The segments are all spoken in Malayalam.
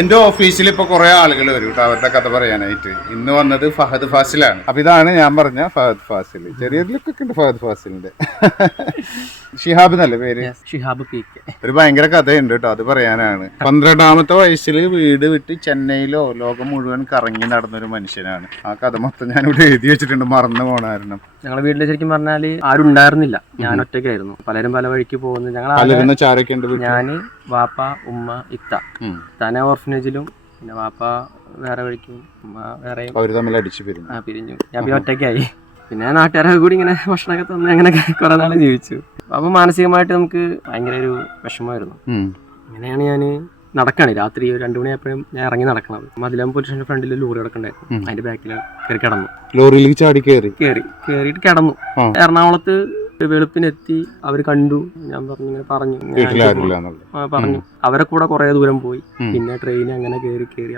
എന്റെ ഓഫീസിൽ ഇപ്പൊ കുറെ ആളുകൾ വരും കേട്ടോ അവരുടെ കഥ പറയാനായിട്ട്. ഇന്ന് വന്നത് ഫഹദ് ഫാസിലാണ്. അപ്പൊ ഇതാണ് ഞാൻ പറഞ്ഞ ഫഹദ് ഫാസിൽ ചെറിയ ലുക്കൊക്കെ ഉണ്ട് ഫഹദ് ഫാസിലിന്റെ. ഷിഹാബ് എന്നല്ലേ പേര്? Shihab P K. ഒരു ഭയങ്കര കഥയുണ്ട് കേട്ടോ അത് പറയാനാണ്. പന്ത്രണ്ടാമത്തെ വയസ്സിൽ വീട് വിട്ട് ചെന്നൈയിലോ ലോകം മുഴുവൻ കറങ്ങി നടന്നൊരു മനുഷ്യനാണ്. ആ കഥ മൊത്തം ഞാൻ ഇവിടെ എഴുതി വെച്ചിട്ടുണ്ട് മറന്നു പോണ കാരണം. ഞങ്ങളുടെ വീട്ടിൽ ശരിക്കും പറഞ്ഞാൽ ആരും ഉണ്ടായിരുന്നില്ല. ഞാൻ ഒറ്റയ്ക്കായിരുന്നു. പലരും പല വഴിക്ക് പോകുന്നു. ഞങ്ങൾ. ഞാൻ വാപ്പ ഉമ്മ ഇത്ത. തന്നെ തന ഓർഫനേജിലും പിന്നെ വാപ്പ വേറെ വഴിക്കും ഉമ്മ അടിച്ചു പിരിഞ്ഞു. ആ പിരിഞ്ഞു. ഞാൻ പിന്നെ ഒറ്റയ്ക്കായി. പിന്നെ നാട്ടുകാരൊക്കെ കൂടി ഇങ്ങനെ ഭക്ഷണമൊക്കെ തന്ന് അങ്ങനെ കുറെ നാൾ ജീവിച്ചു. അപ്പൊ മാനസികമായിട്ട് നമുക്ക് ഭയങ്കര ഒരു വിഷമമായിരുന്നു. അങ്ങനെയാണ് ഞാൻ നടക്കാണ്. രാത്രി ഒരു രണ്ടു മണിയായപ്പോഴും ഞാൻ ഇറങ്ങി നടക്കണം. മതിലാം പോലീസ് സ്റ്റേഷന്റെ ഫ്രണ്ടിൽ ലോറി കിടക്കണ്ടായിരുന്നു. അതിന്റെ ബാക്കിൽ കയറി കിടന്നു. ലോറിയിൽ ചാടി കയറി? കയറി. കയറിയിട്ട് കിടന്നു. എറണാകുളത്ത് വെളുപ്പിനെത്തി. അവർ കണ്ടു. ഞാൻ പറഞ്ഞു ഇങ്ങനെ പറഞ്ഞു. പറഞ്ഞു. അവരെ കൂടെ കുറെ ദൂരം പോയി. പിന്നെ ട്രെയിൻ അങ്ങനെ കയറി കയറി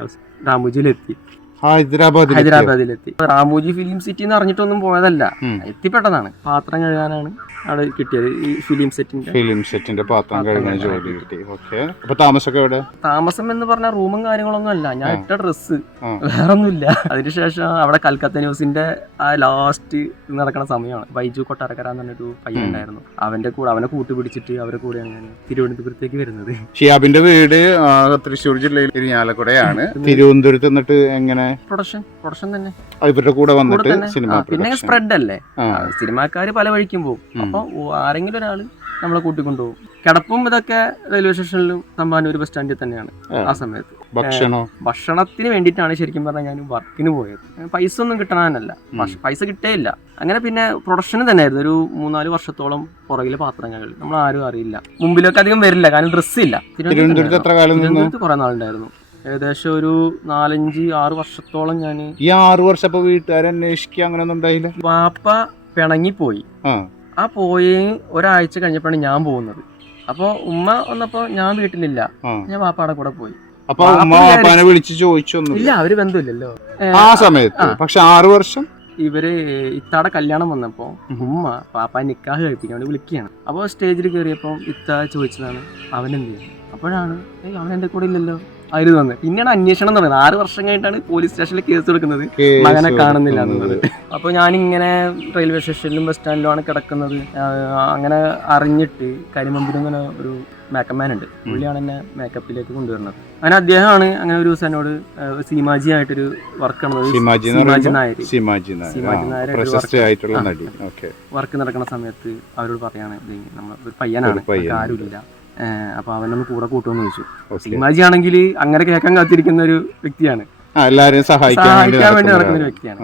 രാമോജിയിലെത്തി. ഹൈദരാബാദിൽ ഹൈദരാബാദിലെത്തി. റാമോജി ഫിലിം സിറ്റി എന്ന് അറിഞ്ഞിട്ടൊന്നും പോയതല്ല. എത്തിപ്പെട്ടതാണ്. പാത്രം കഴുകാനാണ് അവിടെ കിട്ടിയത് ഈ ഫിലിം സെറ്റിന്റെ. ഫിലിം സെറ്റിന്റെ പാത്രം കഴുകാൻ ജോലി കിട്ടി. ഓക്കെ. അപ്പൊ താമസമൊക്കെ എവിടെ? താമസം എന്ന് പറഞ്ഞ റൂമും കാര്യങ്ങളൊന്നും അല്ല. ഞാൻ ഇട്ട ഡ്രസ്സ്. വേറെ വേറൊന്നുമില്ല. അതിനുശേഷം അവിടെ കൽക്കത്ത ന്യൂസിന്റെ ആ ലാസ്റ്റ് നടക്കുന്ന സമയമാണ്. ബൈജു കൊട്ടാരക്കര എന്ന് പറഞ്ഞൊരു പയ്യൻ ഉണ്ടായിരുന്നു. അവന്റെ കൂടെ അവനെ കൂട്ടുപിടിച്ചിട്ട് അവരെ കൂടെയാണ് ഞാൻ തിരുവനന്തപുരത്തേക്ക് വരുന്നത്. ഷിയാബിന്റെ വീട് തൃശ്ശൂർ ജില്ലയിൽ ഇരിഞ്ഞാലക്കുടയാണ് തിരുവനന്തപുരത്ത് എന്നിട്ട് എങ്ങനെ പ്രൊഡക്ഷൻ പ്രൊഡക്ഷൻ തന്നെ. ഇവരുടെ കൂടെ വന്നിട്ട് സിനിമ പിന്നെ. സ്പ്രെഡ് അല്ലേ? ആ. സിനിമാക്കാര് പല വഴിക്കും പോകും അപ്പോൾ അപ്പൊ ആരെങ്കിലും ഒരാൾ നമ്മളെ കൂട്ടിക്കൊണ്ടുപോകും. കിടപ്പും ഇതൊക്കെ റെയിൽവേ സ്റ്റേഷനിലും തമ്പാനൂർ ബസ് സ്റ്റാൻഡിൽ തന്നെയാണ് ആ. സമയത്ത്. ഭക്ഷണോ? ഭക്ഷണത്തിന് വേണ്ടിയിട്ടാണ് ശരിക്കും പറഞ്ഞാൽ ഞാൻ വർക്കിന് പോയത്. പൈസ ഒന്നും കിട്ടണമെന്നല്ല പൈസ കിട്ടേയില്ല. അങ്ങനെ പിന്നെ പ്രൊഡക്ഷന് തന്നെയായിരുന്നു. ഒരു മൂന്നാൽ വർഷത്തോളം പുറകിലെ പാത്രങ്ങൾ നമ്മൾ ആരും അറിയില്ല. മുമ്പിലൊക്കെ അധികം വരില്ല. കാരണം ഡ്രസ്സ് ഇല്ല. തിരുവനന്തപുരത്ത് എത്ര കാലം നിന്ന്? തിരുവനന്തപുരത്ത് കുറെ നാളുണ്ടായിരുന്നു. ഏകദേശം ഒരു നാലഞ്ച് ആറ് വർഷത്തോളം ഞാൻ ഈ ആറു വർഷം അപ്പൊ വീട്ടുകാരെ അന്വേഷിക്കുക അങ്ങനെ ഒന്നും ഉണ്ടായില്ല? വാപ്പ പിണങ്ങിപ്പോയി. ആ. ആ പോയി ഒരാഴ്ച കഴിഞ്ഞപ്പോഴാണ് ഞാൻ പോകുന്നത്. അപ്പൊ ഉമ്മ വന്നപ്പോ ഞാൻ വീട്ടിലില്ല. ഞാൻ വാപ്പാടെ കൂടെ പോയി. അപ്പൊ ഉമ്മ വാപ്പാനെ വിളിച്ച് ചോദിച്ചൊന്നും ഇല്ല അവർ ബന്ധമില്ലല്ലോ. ആ സമയത്ത്. പക്ഷെ ആറു വർഷം? ഇവർ ഇത്താടെ കല്യാണം വന്നപ്പോ ഉമ്മ പാപ്പ നിക്കാഹ് കഴിപ്പിക്കാൻ വേണ്ടി വിളിക്കുകയാണ്. അപ്പോൾ സ്റ്റേജിൽ കയറിയപ്പോൾ ഇത്ത ചോദിച്ചതാണ് അവൻ എന്ത് ചെയ്യുന്നു അപ്പോഴാണ് അവനെന്റെ അവൻ എന്റെ കൂടെ ഇല്ലല്ലോ. അവർ തന്നെ പിന്നെയാണ് അന്വേഷണം തുടങ്ങുന്നത് ആറ് വർഷം കഴിഞ്ഞിട്ടാണ് പോലീസ് സ്റ്റേഷനിൽ കേസ് കൊടുക്കുന്നത് മകനെ കാണുന്നില്ല. എന്നുള്ളത്. അപ്പോൾ ഞാനിങ്ങനെ റെയിൽവേ സ്റ്റേഷനിലും ബസ് സ്റ്റാൻഡിലും ആണ് കിടക്കുന്നത് അങ്ങനെ അറിഞ്ഞിട്ട് കരിമമ്പുരം ഇങ്ങനെ ഒരു മേക്കപ്പ് മാൻ ഉണ്ട്. പുള്ളിയാണ് എന്നെ മേക്കപ്പിലേക്ക് കൊണ്ടുവരുന്നത്. അങ്ങനെ അദ്ദേഹമാണ് അങ്ങനെ ഒരു ദിവസം എന്നോട് സീമാജി ആയിട്ടൊരു വർക്ക് വർക്ക് നടക്കുന്ന സമയത്ത് അവരോട് പറയാണ് നമ്മൾ ഒരു പയ്യനാണ്. ആരുമില്ല. ഏഹ് അപ്പൊ അവനൊന്ന് കൂടെ കൂട്ടുമെന്ന് ചോദിച്ചു. സീമാജി ആണെങ്കിൽ അങ്ങനെ കേൾക്കാൻ കാത്തിരിക്കുന്ന ഒരു വ്യക്തിയാണ്. ആ എല്ലാരെയും സഹായിക്കാൻ വേണ്ടി നടക്കുന്ന ഒരു വ്യക്തിയാണ്.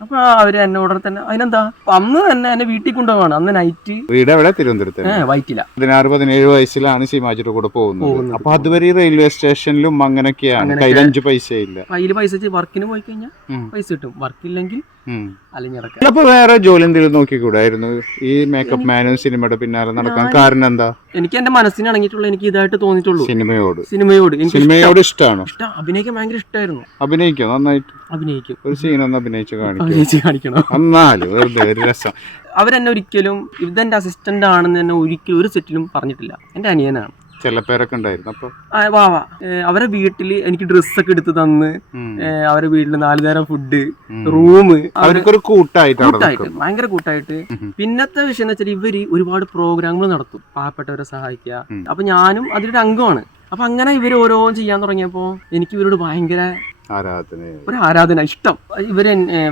അപ്പൊ അവർ എന്നെ ഉടനെ തന്നെ അതിനെന്താ? അന്ന് തന്നെ എന്നെ വീട്ടിൽ കൊണ്ടുപോവാണ്. അന്ന് നൈറ്റ് വീട് എവിടെ? തിരുവനന്തപുരത്ത് ഏഹ് വൈറ്റില. പതിനാറ് പതിനേഴ് വയസ്സിലാണ് സീമാജിയുടെ കൂടെ പോകുന്നത്. അപ്പൊ അതുവരെ ഈ റെയിൽവേ സ്റ്റേഷനിലും അങ്ങനെയൊക്കെയാണ്. അങ്ങനെയൊക്കെ. കയ്യിൽ അഞ്ച് പൈസ ഇല്ല കയ്യിൽ പൈസ വെച്ച് വർക്കിന് പോയി കഴിഞ്ഞാൽ പൈസ കിട്ടും. വർക്കില്ലെങ്കിൽ ഉം. അലിഞ്ഞിറക്കാം അപ്പൊ വേറെ ജോലി എന്തെങ്കിലും നോക്കിക്കൂടായിരുന്നു? ഈ മേക്കപ്പ് മാനും സിനിമയുടെ പിന്നാലെ നടക്കാൻ കാരണം എന്താ? എനിക്ക് എന്റെ മനസ്സിന് അടങ്ങിയിട്ടുള്ള എനിക്ക് ഇതായിട്ട് തോന്നിയിട്ടുള്ളൂ. സിനിമയോട്. സിനിമയോട്. സിനിമയോട് ഇഷ്ടമാണ് ഇഷ്ടം. അഭിനയിക്കാൻ ഭയങ്കര ഇഷ്ടമായിരുന്നു അഭിനയിക്കോ? നന്നായിട്ട്. അഭിനയിക്കും. ഒരു സീൻ ഒന്ന് അഭിനയിച്ച് അഭിനയിച്ച് കാണിക്കണം. എന്നാലും വെറുതെ ഒരു രസം. അവരെന്നെ ഒരിക്കലും ഇതെന്റെ അസിസ്റ്റന്റ് ആണെന്ന് തന്നെ ഒരിക്കലും ഒരു സെറ്റിലും പറഞ്ഞിട്ടില്ല. എന്റെ അനിയനാണ്. ചില പേരൊക്കെ ഉണ്ടായിരുന്നു. അപ്പൊ ആ, വാ വാ. അവരെ വീട്ടിൽ എനിക്ക് ഡ്രസ്സൊക്കെ എടുത്ത് തന്ന്. അവരെ വീട്ടിൽ നാല് നേരം ഫുഡ്. റൂം അവർക്കൊരു കൂട്ടായിട്ട്. ഭയങ്കര കൂട്ടായിട്ട്. പിന്നത്തെ വിഷയം എന്ന് വെച്ചാൽ ഇവർ ഒരുപാട് പ്രോഗ്രാമുകൾ നടത്തും. പാവപ്പെട്ടവരെ സഹായിക്കുക. അപ്പൊ ഞാനും അതിലൊരു അംഗമാണ്. അപ്പൊ അങ്ങനെ ഇവർ ഓരോ ചെയ്യാൻ തുടങ്ങിയപ്പോ എനിക്ക് ഇവരോട് ഭയങ്കര ഒരു ആരാധന ഇഷ്ടം. ഇവർ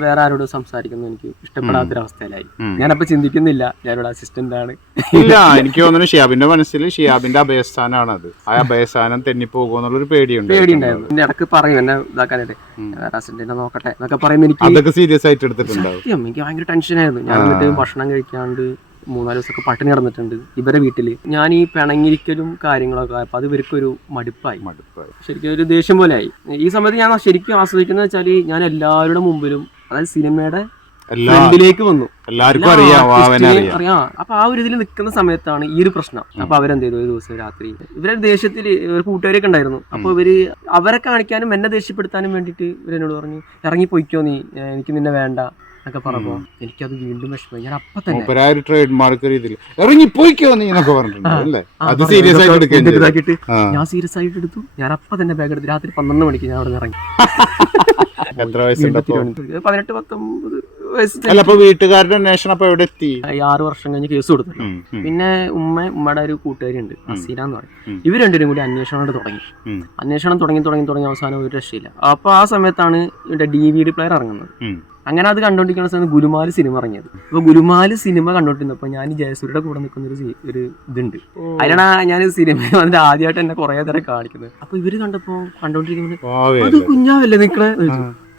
വേറെ ആരോട് സംസാരിക്കുന്നു. എനിക്ക് ഇഷ്ടപ്പെടാത്തൊരവസ്ഥയിലായി. ഞാനപ്പോ ചിന്തിക്കുന്നില്ല. ഞാനിവിടെ അസിസ്റ്റന്റ് ആണ്. ഇല്ല എനിക്ക് തോന്നുന്നു ഷിയാബിന്റെ മനസ്സിൽ ഷിയാബിന്റെ അഭയസ്ഥാനാണ് അത് ആ അഭയസ്ഥാനം തെന്നിപ്പോകുമെന്നുള്ളൊരു പേടിയുണ്ട്. പേടിയുണ്ടായിരുന്നു. എന്റെ ഇടയ്ക്ക് പറയും എന്നെ ഇതാക്കാനായിട്ട്. വേറെ അസിസ്റ്റന്റിനെ നോക്കട്ടെ എന്നൊക്കെ പറയുമ്പോൾ എനിക്ക് അതൊക്കെ സീരിയസ് ആയിട്ട് എടുത്തിട്ടുണ്ടാവും എനിക്ക് ഭയങ്കര ടെൻഷനായിരുന്നു ഞാൻ എന്നിട്ട് ഭക്ഷണം കഴിക്കാണ്ട് മൂന്നാൽ ദിവസമൊക്കെ പട്ടിണി കിടന്നിട്ടുണ്ട് ഇവരെ വീട്ടിൽ. ഞാൻ ഈ പിണങ്ങിരിക്കലും കാര്യങ്ങളൊക്കെ ആയപ്പോൾ അത് ഇവർക്കൊരു മടുപ്പായി. മടുപ്പായി. ശരിക്കും ഒരു ദേഷ്യം പോലെ ആയി ഈ സമയത്ത് ഞാൻ ശരിക്കും ആസ്വദിക്കുന്നത് വെച്ചാൽ ഞാൻ എല്ലാവരുടെ മുമ്പിലും അതായത് സിനിമയുടെ ഫ്രണ്ടിലേക്ക് വന്നു. എല്ലാവർക്കും അറിയാം അപ്പൊ ആ ഒരു ഇതിൽ നിൽക്കുന്ന സമയത്താണ് ഈ ഒരു പ്രശ്നം. അപ്പൊ അവരെന്ത് ചെയ്തു? ഒരു ദിവസം രാത്രി ഇവരെ ദേഷ്യത്തിൽ ഒരു കൂട്ടുകാരൊക്കെ ഉണ്ടായിരുന്നു. അപ്പൊ ഇവർ അവരെ കാണിക്കാനും എന്നെ ദേഷ്യപ്പെടുത്താനും വേണ്ടിയിട്ട് ഇവരെന്നോട് പറഞ്ഞു ഇറങ്ങി പോയിക്കോ നീ. എനിക്ക് നിന്നെ വേണ്ട. എന്നൊക്കെ പറഞ്ഞപ്പോ എനിക്കത് വീണ്ടും വിഷമമായി. ഞാൻ അപ്പൊ തന്നെ ട്രേഡ് മാർക്ക് രീതിയിൽ ഇറങ്ങി പോയിക്കോ നീ എന്നൊക്കെ പറഞ്ഞിട്ടുണ്ട് അല്ലേ? അത് സീരിയസ് ആയിട്ട്. ഞാൻ സീരിയസ് ആയിട്ട് എടുത്തു. ഞാൻ അപ്പൊ തന്നെ ബാഗ് എടുത്തു. രാത്രി പന്ത്രണ്ട് മണിക്ക് ഞാൻ അവിടെ ഇറങ്ങി. എത്ര വയസ്സുണ്ടപ്പോ പതിനെട്ട് പത്തൊമ്പത്. അല്ല അപ്പൊ വീട്ടുകാരുടെ അന്വേഷണം അപ്പൊ എവിടെ എത്തി ഈ ആറ് വർഷം കഴിഞ്ഞ് കേസ് കൊടുത്തു പിന്നെ ഉമ്മ ഉമ്മയുടെ ഒരു കൂട്ടുകാരി ഉണ്ട് അസീന എന്ന് പറയും. ഇവർ രണ്ടുപേരും കൂടി അന്വേഷണം കൊണ്ട് തുടങ്ങി. അന്വേഷണം തുടങ്ങി തുടങ്ങി തുടങ്ങി അവസാനം ഒരു രക്ഷയില്ല. അപ്പൊ ആ സമയത്താണ് ഇവിടെ ഡി വി ഡി പ്ലെയർ ഇറങ്ങുന്നത്. അങ്ങനെ അത് കണ്ടോണ്ടിരിക്കുന്ന സമയത്ത് ഗുലുമാൽ സിനിമ ഇറങ്ങിയത്. അപ്പൊ ഗുലുമാൽ സിനിമ കണ്ടോണ്ടിരുന്നപ്പോ ഞാൻ ജയസൂരിയുടെ കൂടെ നിൽക്കുന്ന ഒരു ഒരു ഇതുണ്ട്. അതിനാണ് ഞാൻ സിനിമ വന്നിട്ട് ആദ്യമായിട്ട് എന്നെ കുറെ തരം കാണിക്കുന്നത്. അപ്പൊ ഇവർ കണ്ടപ്പോ കണ്ടോണ്ടിരിക്കുന്നത് അത്? കുഞ്ഞാവല്ലേ നിക്കണേ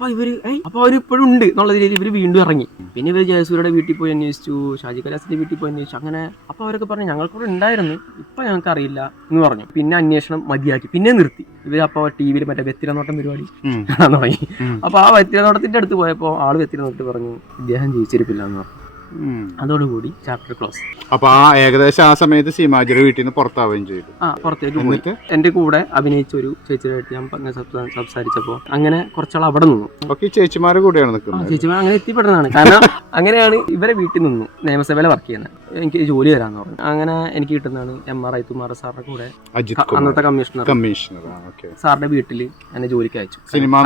അപ്പൊ ഇവർ അപ്പൊ അവർ ഇപ്പോഴും ഉണ്ട് എന്നുള്ള രീതിയിൽ ഇവർ വീണ്ടും ഇറങ്ങി. പിന്നെ ഇവർ ജയസൂര്യയുടെ വീട്ടിൽ പോയി അന്വേഷിച്ചു ഷാജി കലാസിന്റെ വീട്ടിൽ പോയി അന്വേഷിച്ചു. അങ്ങനെ അപ്പൊ അവരൊക്കെ പറഞ്ഞു ഞങ്ങൾക്കൂടെ ഉണ്ടായിരുന്നു ഇപ്പൊ ഞങ്ങൾക്ക് അറിയില്ല എന്ന് പറഞ്ഞു. പിന്നെ അന്വേഷണം മതിയാക്കി. പിന്നെ നിർത്തി. ഇവർ അപ്പൊ ടി വിയിൽ മറ്റേ വ്യത്തിരനോട്ടം പരിപാടി കാണാൻ തുടങ്ങി. അപ്പൊ ആ വ്യത്തിരനോട്ടത്തിന്റെ അടുത്ത് പോയപ്പോ ആൾ വ്യത്തിരനോട്ട് പറഞ്ഞു ഇദ്ദേഹം ജയിച്ചിരിപ്പില്ല എന്ന് പറഞ്ഞു. അതോടുകൂടി ചാപ്റ്റർ ക്ലോസ് അപ്പൊ ആ ഏകദേശം ആ സമയത്ത് സീമാജിയുടെ വീട്ടിൽ നിന്ന് പുറത്താവുകയും ചെയ്തു. ആ പുറത്തേക്ക് പോയിട്ട് എന്റെ കൂടെ അഭിനയിച്ച ഒരു ചേച്ചിയായിട്ട് ഞാൻ സംസാരിച്ചപ്പോ അങ്ങനെ കുറച്ചാൾ അവിടെ നിന്നു. ഒക്കെ ഈ കൂടെയാണ് നിൽക്കുന്നത്. ചേച്ചിമാർ അങ്ങനെ എത്തിപ്പെടുന്നതാണ്. കാരണം അങ്ങനെയാണ് ഇവരെ വീട്ടിൽ നിന്നു നിയമസഭയിലെ വർക്ക് ചെയ്യുന്നത്. എനിക്ക് ജോലി തരാന്ന് പറഞ്ഞു. അങ്ങനെ എനിക്ക് കിട്ടുന്നതാണ് എം ആർ ഐത്തുമാർ സാറിന്റെ കൂടെ. അന്നത്തെ കമ്മീഷണർ കമ്മീഷണർ ഓക്കെ. സാറിന്റെ വീട്ടിൽ എന്നെ ജോലിക്ക് അയച്ചു. സിനിമ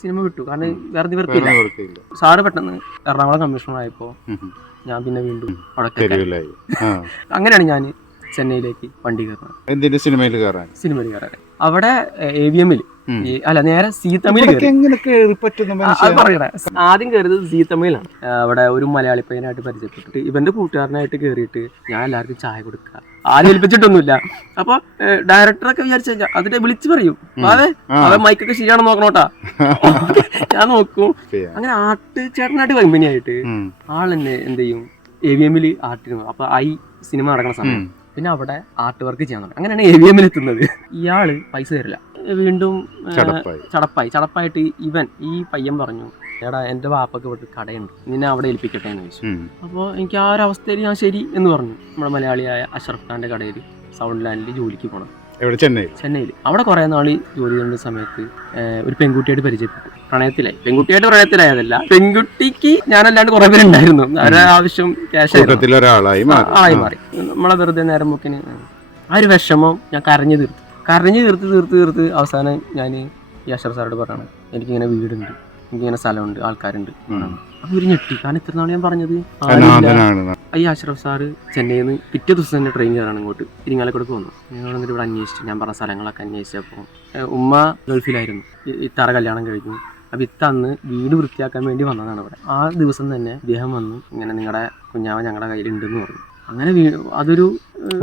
സിനിമ വിട്ടു. കാരണം വേറെ നിവർത്തിയില്ല സാറ് പെട്ടെന്ന് എറണാകുളം കമ്മീഷണർ ആയപ്പോ. ഞാൻ പിന്നെ വീണ്ടും അവിടെ. അങ്ങനെയാണ് ഞാൻ ചെന്നൈയിലേക്ക് വണ്ടി കയറുന്നത്. സിനിമയിൽ കയറാൻ? സിനിമയിൽ കയറാൻ. അവിടെ എ വി എമ്മിൽ. അല്ല നേരെ സി തമിഴ് പറയണേ. ആദ്യം കയറിയത് സി തമിഴിലാണ്. അവിടെ ഒരു മലയാളി പയ്യനായിട്ട് പരിചയപ്പെട്ടിട്ട്. ഇവന്റെ കൂട്ടുകാരനായിട്ട് കയറിയിട്ട് ഞാൻ എല്ലാവർക്കും ചായ കൊടുക്കുക. ആരും ഏൽപ്പിച്ചിട്ടൊന്നുമില്ല. അപ്പൊ ഡയറക്ടറൊക്കെ വിചാരിച്ച അതിന്റെ വിളിച്ചു പറയും. അതെ. അവൻ മൈക്കൊക്കെ ശരിയാണോ നോക്കണോട്ടാ. ഞാൻ നോക്കും. അങ്ങനെ ആട്ട് ചേട്ടനായിട്ട് കമ്പനിയായിട്ട് ആളെന്നെ എന്ത് ചെയ്യും? എ വി എമ്മിൽ ആർട്ടിന് അപ്പൊ ഐ സിനിമ നടക്കുന്ന സമയം. പിന്നെ അവിടെ ആർട്ട് വർക്ക് ചെയ്യാൻ തുടങ്ങി. അങ്ങനെയാണ് എ വി എമ്മിൽ എത്തുന്നത്. ഇയാൾ പൈസ തരില്ല. വീണ്ടും ചടപ്പായി. ചടപ്പായി. ചടപ്പായിട്ട് ഇവൻ ഈ പയ്യൻ പറഞ്ഞു എടാ എന്റെ വാപ്പക്ക് ഇവിടെ കടയുണ്ട്. നിന്നെ അവിടെ ഏൽപ്പിക്കട്ടെ എന്ന് ചോദിച്ചു. അപ്പോൾ എനിക്ക് ആ ഒരു അവസ്ഥയിൽ ഞാൻ ശരി എന്ന് പറഞ്ഞു. നമ്മുടെ മലയാളിയായ അഷറഫ് ഖാന്റെ കടയിൽ സൗണ്ട് ലാൻഡിൽ ജോലിക്ക് പോകണം എവിടെ? ചെന്നൈ ചെന്നൈയിൽ. അവിടെ കുറേ നാൾ ജോലി ചെയ്യുന്ന സമയത്ത് ഒരു പെൺകുട്ടിയായിട്ട് പരിചയപ്പെട്ടു. പ്രണയത്തിലായി. പെൺകുട്ടിയായിട്ട് പ്രണയത്തിലായതല്ല. പെൺകുട്ടിക്ക് ഞാനല്ലാണ്ട് കുറേ പേരുണ്ടായിരുന്നു. അവരുടെ ആവശ്യം ക്യാഷ് ആളായി മാറി. നമ്മളെ വെറുതെ നേരം മുക്കിന് ആ ഒരു വിഷമം ഞാൻ കരഞ്ഞു തീർത്തു. കരഞ്ഞു തീർത്ത് തീർത്ത് തീർത്ത് അവസാനം ഞാൻ ഈ അഷർ സാറോട് പറയാണ് എനിക്കിങ്ങനെ വീടുണ്ട് എനിക്കിങ്ങനെ സ്ഥലമുണ്ട് ആൾക്കാരുണ്ട്. അപ്പൊ ഒരു ഞെട്ടി. കാരണം ഇത്ര നാൾ ഞാൻ പറഞ്ഞത് ഈ അഷ്റഫ് സാറ് ചെന്നൈയിൽ നിന്ന് പിറ്റേ ദിവസം തന്നെ ട്രെയിൻ കയറാണ് ഇങ്ങോട്ട്. ഇരിങ്ങാലക്കുടക്ക് വന്നു ഞങ്ങൾ എന്നിട്ട് ഇവിടെ അന്വേഷിച്ചു. ഞാൻ പറഞ്ഞ സ്ഥലങ്ങളൊക്കെ അന്വേഷിച്ചപ്പോൾ ഉമ്മ ഗൾഫിലായിരുന്നു. ഇത്താറ കല്യാണം കഴിഞ്ഞു അപ്പം ഇത്തന്ന് വീട് വൃത്തിയാക്കാൻ വേണ്ടി വന്നതാണ് ഇവിടെ. ആ ദിവസം തന്നെ ഇദ്ദേഹം വന്നു ഇങ്ങനെ നിങ്ങളുടെ കുഞ്ഞാവ ഞങ്ങളുടെ കയ്യിലുണ്ടെന്ന് പറഞ്ഞു. അങ്ങനെ അതൊരു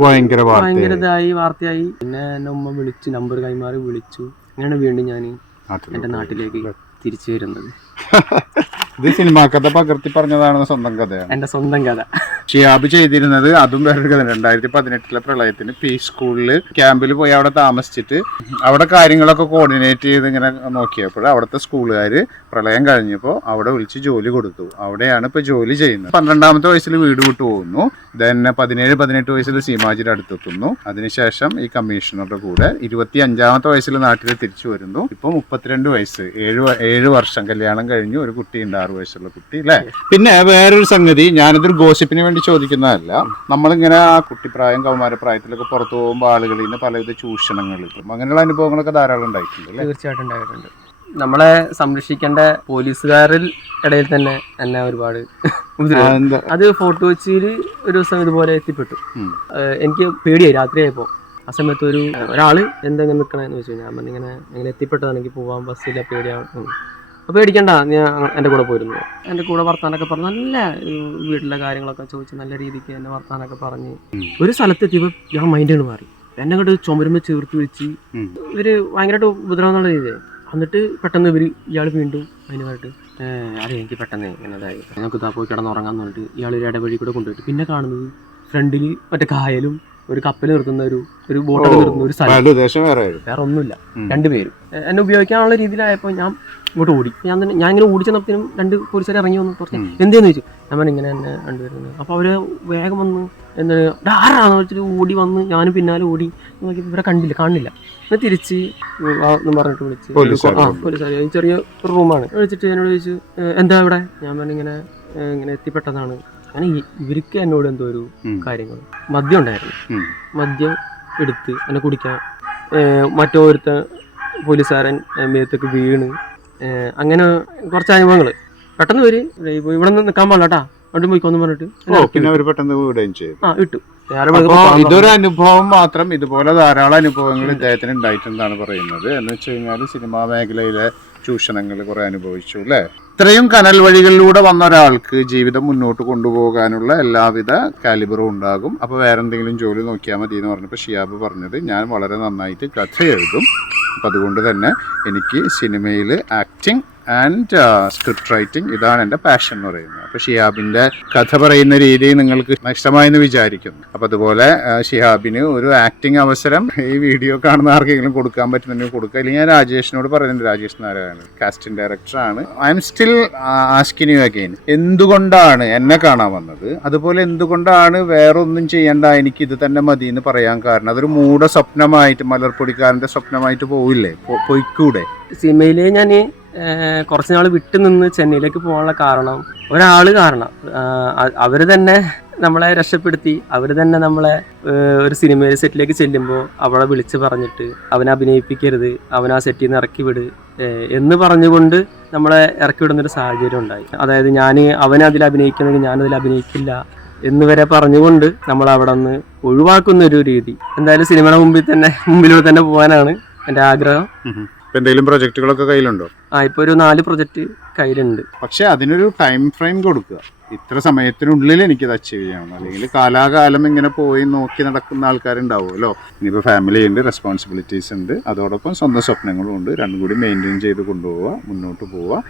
ഭയങ്കര ഭയങ്കര വാർത്തയായി. ഇതായി വാർത്തയായി. പിന്നെ എന്നെ ഉമ്മ വിളിച്ചു നമ്പർ കൈമാറി വിളിച്ചു. അങ്ങനെയാണ് വീണ്ടും ഞാൻ എന്റെ എന്റെ നാട്ടിലേക്ക് തിരിച്ചു വരുന്നത്. ഇത് സിനിമാ കഥ പകർത്തി പറഞ്ഞതാണ് സ്വന്തം കഥ എന്റെ സ്വന്തം കഥ. ഷിയാബ് ചെയ്തിരുന്നത് അതും വേറൊരു കഥ. രണ്ടായിരത്തി പതിനെട്ടിലെ പ്രളയത്തിന് പി സ്കൂളിൽ ക്യാമ്പിൽ പോയി അവിടെ താമസിച്ചിട്ട് അവിടെ കാര്യങ്ങളൊക്കെ കോർഡിനേറ്റ് ചെയ്ത് ഇങ്ങനെ നോക്കിയപ്പോൾ അവിടുത്തെ സ്കൂളുകാർ പ്രളയം കഴിഞ്ഞപ്പോൾ അവിടെ വിളിച്ച് ജോലി കൊടുത്തു. അവിടെയാണ് ഇപ്പോൾ ജോലി ചെയ്യുന്നത്. പന്ത്രണ്ടാമത്തെ വയസ്സിൽ വീട് വിട്ടു പോകുന്നു. ദെൻ പതിനേഴ് പതിനെട്ട് വയസ്സിൽ സീമാജിയുടെ അടുത്തെത്തുന്നു അതിനുശേഷം ഈ കമ്മീഷണറുടെ കൂടെ ഇരുപത്തി അഞ്ചാമത്തെ വയസ്സിൽ നാട്ടിൽ തിരിച്ചു വരുന്നു. ഇപ്പോൾ മുപ്പത്തിരണ്ട് വയസ്സ്. ഏഴ് ഏഴ് വർഷം കല്യാണം കഴിഞ്ഞു. ഒരു കുട്ടി ഉണ്ട് ആറ് വയസ്സുള്ള കുട്ടി അല്ലേ? പിന്നെ വേറൊരു സംഗതി ഞാനിതൊരു ഗോസിപ്പിന് വേണ്ടി ചോദിക്കുന്നതല്ല. നമ്മളിങ്ങനെ ആ കുട്ടിപ്രായം കൗമാരപ്രായത്തിലൊക്കെ പുറത്തു പോകുമ്പോൾ ആളുകളിൽ നിന്ന് പലവിധ ചൂഷണങ്ങൾ അങ്ങനെയുള്ള അനുഭവങ്ങളൊക്കെ ധാരാളം ഉണ്ടായിട്ടുണ്ട് തീർച്ചയായിട്ടും ഉണ്ടായിട്ടുണ്ട്. നമ്മളെ സംരക്ഷിക്കേണ്ട പോലീസുകാരിൽ ഇടയിൽ തന്നെ എന്നെ ഒരുപാട് അത് ഫോർട്ട് കൊച്ചിയിൽ ഒരു ദിവസം ഇതുപോലെ എത്തിപ്പെട്ടു. എനിക്ക് പേടിയായി രാത്രിയായപ്പോൾ ആ സമയത്ത് ഒരു ഒരാൾ എന്തെങ്കിലും നിൽക്കണമെന്ന് വെച്ച് ഞാൻ പറഞ്ഞു ഇങ്ങനെ ഇങ്ങനെ എത്തിപ്പെട്ടതാണെങ്കിൽ പോവാൻ ബസ്സില്ല പേടിയാവും അപ്പോൾ പേടിക്കണ്ട ഞാൻ എന്റെ കൂടെ പോയിരുന്നു. എന്റെ കൂടെ വർത്താനൊക്കെ പറഞ്ഞ് നല്ല വീട്ടിലെ കാര്യങ്ങളൊക്കെ ചോദിച്ച് നല്ല രീതിക്ക് എന്നെ വർത്താനൊക്കെ പറഞ്ഞ്. ഒരു സ്ഥലത്തെത്തിയപ്പോൾ ഞാൻ മൈൻഡാണ് മാറി. എന്നെ കണ്ട് ചുമരുമ്പോൾ ചേർത്ത് വെച്ച്. ഇവർ ഭയങ്കരമായിട്ട് ഉപദ്രവം എന്നുള്ള രീതിയിൽ എന്നിട്ട് പെട്ടെന്ന് ഇവർ ഇയാൾ വീണ്ടും അതിന് പറഞ്ഞിട്ട് ഏഹ് അതെ എനിക്ക് പെട്ടെന്ന് ഇങ്ങനെ ഇതായി നമുക്ക് ഇതാ പോയി കിടന്നുറങ്ങാന്ന് പറഞ്ഞിട്ട് ഇയാൾ ഒരു ഇടവഴി കൂടെ കൊണ്ടുപോയിട്ട് പിന്നെ കാണുന്നത് ഫ്രണ്ടിൽ മറ്റേ കായലും ഒരു കപ്പൽ നിർത്തുന്ന ഒരു ഒരു ബോട്ട് നിർത്തുന്ന ഒരു സ്ഥലം. വേറെ ഒന്നുമില്ല. രണ്ടുപേരും. എന്നെ ഉപയോഗിക്കാനുള്ള രീതിയിലായപ്പോൾ ഞാൻ ഇങ്ങോട്ട് ഓടി. ഞാൻ തന്നെ ഞാൻ ഇങ്ങനെ ഓടിച്ചെന്നപ്പത്തിനും രണ്ട് പോലീസുകാർ ഇറങ്ങി വന്നു ഉം. എന്തേന്ന് ചോദിച്ചു? ഞാൻ ഇങ്ങനെ തന്നെ കണ്ടുവരുന്നത്. അപ്പോൾ അവർ വേഗം വന്ന് എന്താണ് "ഡാ, ആരാന്ന് വെച്ചിട്ട് ഓടി വന്ന് ഞാനും പിന്നാലെ ഓടി നോക്കി ഇവിടെ കണ്ടില്ല കാണില്ല. പിന്നെ തിരിച്ച് എന്ന് പറഞ്ഞിട്ട് വിളിച്ച് ആ പോലീസുകാർ ചെറിയ ഒരു റൂമാണ്. വിളിച്ചിട്ട് എന്നോട് ചോദിച്ചു "ഏ, എന്താ ഇവിടെ? ഞാൻ ഇങ്ങനെ ഇങ്ങനെ എത്തിപ്പെട്ടതാണ്. അങ്ങനെ ഇവർക്ക് എന്നോട് എന്തോ ഒരു കാര്യങ്ങൾ മദ്യം ഉണ്ടായിരുന്നു. മദ്യം എടുത്ത് എന്നെ കുടിക്കാൻ മറ്റോരുത്ത പോലീസുകാരൻ മേത്തേക്ക് വീണ് അങ്ങനെ കുറച്ച് അനുഭവങ്ങൾ പെട്ടെന്ന് വരി ഇവിടെ നിന്ന് നിൽക്കാൻ പാടില്ല കേട്ടാ അവിടെ പോയിക്കോന്ന് പറഞ്ഞിട്ട്. എന്നെ പിന്നെ. അവർ പെട്ടെന്ന് വിടുകയും ചെയ്തു. ആ ഇട്ടു. ഇതൊരു അനുഭവം മാത്രം ഇതുപോലെ ധാരാളം അനുഭവങ്ങൾ ഇദ്ദേഹത്തിന് ഉണ്ടായിട്ടുണ്ടെന്നാണ് പറയുന്നത്. എന്ന് വെച്ച് കഴിഞ്ഞാൽ സിനിമാ മേഖലയിലെ ചൂഷണങ്ങൾ കുറെ അനുഭവിച്ചു അല്ലേ? ഇത്രയും കനൽ വഴികളിലൂടെ വന്ന ഒരാൾക്ക് ജീവിതം മുന്നോട്ട് കൊണ്ടുപോകാനുള്ള എല്ലാവിധ കാലിബറും ഉണ്ടാകും. അപ്പോൾ വേറെന്തെങ്കിലും ജോലി നോക്കിയാൽ മതി എന്ന് പറഞ്ഞപ്പോൾ ഷിയാബ് പറഞ്ഞത് ഞാൻ വളരെ നന്നായിട്ട് കഥ എഴുതും അപ്പം അതുകൊണ്ട് തന്നെ എനിക്ക് സിനിമയിൽ ആക്ടിങ് ആൻഡ് സ്ക്രിപ്റ്റ് റൈറ്റിംഗ് ഇതാണ് എന്റെ പാഷൻ എന്ന് പറയുന്നത്. അപ്പോൾ ഷിഹാബിന്റെ കഥ പറയുന്ന രീതി നിങ്ങൾക്ക് ഇഷ്ടമായെന്ന് വിചാരിക്കുന്നു. അപ്പോൾ അതുപോലെ ഷിഹാബിന് ഒരു ആക്ടിങ് അവസരം ഈ വീഡിയോ കാണുന്ന ആർക്കെങ്കിലും കൊടുക്കാൻ പറ്റുന്നുണ്ടെങ്കിൽ കൊടുക്കുക. അല്ലെങ്കിൽ ഞാൻ രാജേഷിനോട് പറയുന്നുണ്ട് രാജേഷ് നാരായണൻ കാസ്റ്റിംഗ് ഡയറക്ടറാണ് I am still asking you again എന്തുകൊണ്ടാണ് എന്നെ കാണാൻ വന്നത്? അതുപോലെ എന്തുകൊണ്ടാണ് വേറൊന്നും ചെയ്യേണ്ട എനിക്ക് ഇത് തന്നെ മതി എന്ന് പറയാൻ കാരണം അതൊരു മൂഢ സ്വപ്നമായിട്ട് മലർപ്പൊടിക്കാരന്റെ സ്വപ്നമായിട്ട് പോവില്ലേ? പൊയ്ക്കൂടെ? സിനിമയിൽ ഞാൻ കുറച്ച് നാൾ വിട്ടു നിന്ന് ചെന്നൈയിലേക്ക് പോകാനുള്ള കാരണം ഒരാൾ കാരണം. അവർ തന്നെ നമ്മളെ രക്ഷപ്പെടുത്തി അവർ തന്നെ നമ്മളെ ഒരു സിനിമ സെറ്റിലേക്ക് ചെല്ലുമ്പോൾ അവളെ വിളിച്ച് പറഞ്ഞിട്ട് അവനെ അഭിനയിപ്പിക്കരുത് അവനെ ആ സെറ്റിൽ നിന്ന് ഇറക്കി വിട് എന്ന് പറഞ്ഞുകൊണ്ട് നമ്മളെ ഇറക്കി വിടുന്നൊരു സാഹചര്യം ഉണ്ടായി. അതായത് ഞാൻ അവനെ അതിൽ അഭിനയിക്കുന്നെങ്കിൽ ഞാനതിൽ അഭിനയിക്കില്ല എന്ന് വരെ പറഞ്ഞുകൊണ്ട് നമ്മൾ അവിടെ നിന്ന് ഒഴിവാക്കുന്ന ഒരു രീതി. എന്തായാലും സിനിമയുടെ മുമ്പിൽ തന്നെ മുമ്പിലൂടെ തന്നെ പോകാനാണ് എന്റെ ആഗ്രഹം. എന്തെങ്കിലും പ്രൊജക്റ്റുകളൊക്കെ കയ്യിലുണ്ടോ? ആ ഇപ്പോൾ ഒരു നാല് പ്രൊജക്റ്റ് കയ്യിലുണ്ട്. പക്ഷെ അതിനൊരു ടൈം ഫ്രെയിം കൊടുക്കുക. ഇത്ര സമയത്തിനുള്ളിൽ എനിക്ക് ഇത് അച്ചീവ് ചെയ്യണം. അല്ലെങ്കിൽ കാലാകാലം ഇങ്ങനെ പോയി നോക്കി നടക്കുന്ന ആൾക്കാരുണ്ടാവുമല്ലോ. ഇനിയിപ്പോൾ ഫാമിലി ഉണ്ട് റെസ്പോൺസിബിലിറ്റീസ് ഉണ്ട്. അതോടൊപ്പം സ്വന്തം സ്വപ്നങ്ങളും ഉണ്ട്. രണ്ടും കൂടി മെയിന്റെയിൻ ചെയ്ത് കൊണ്ടുപോവുക മുന്നോട്ട് പോവുക.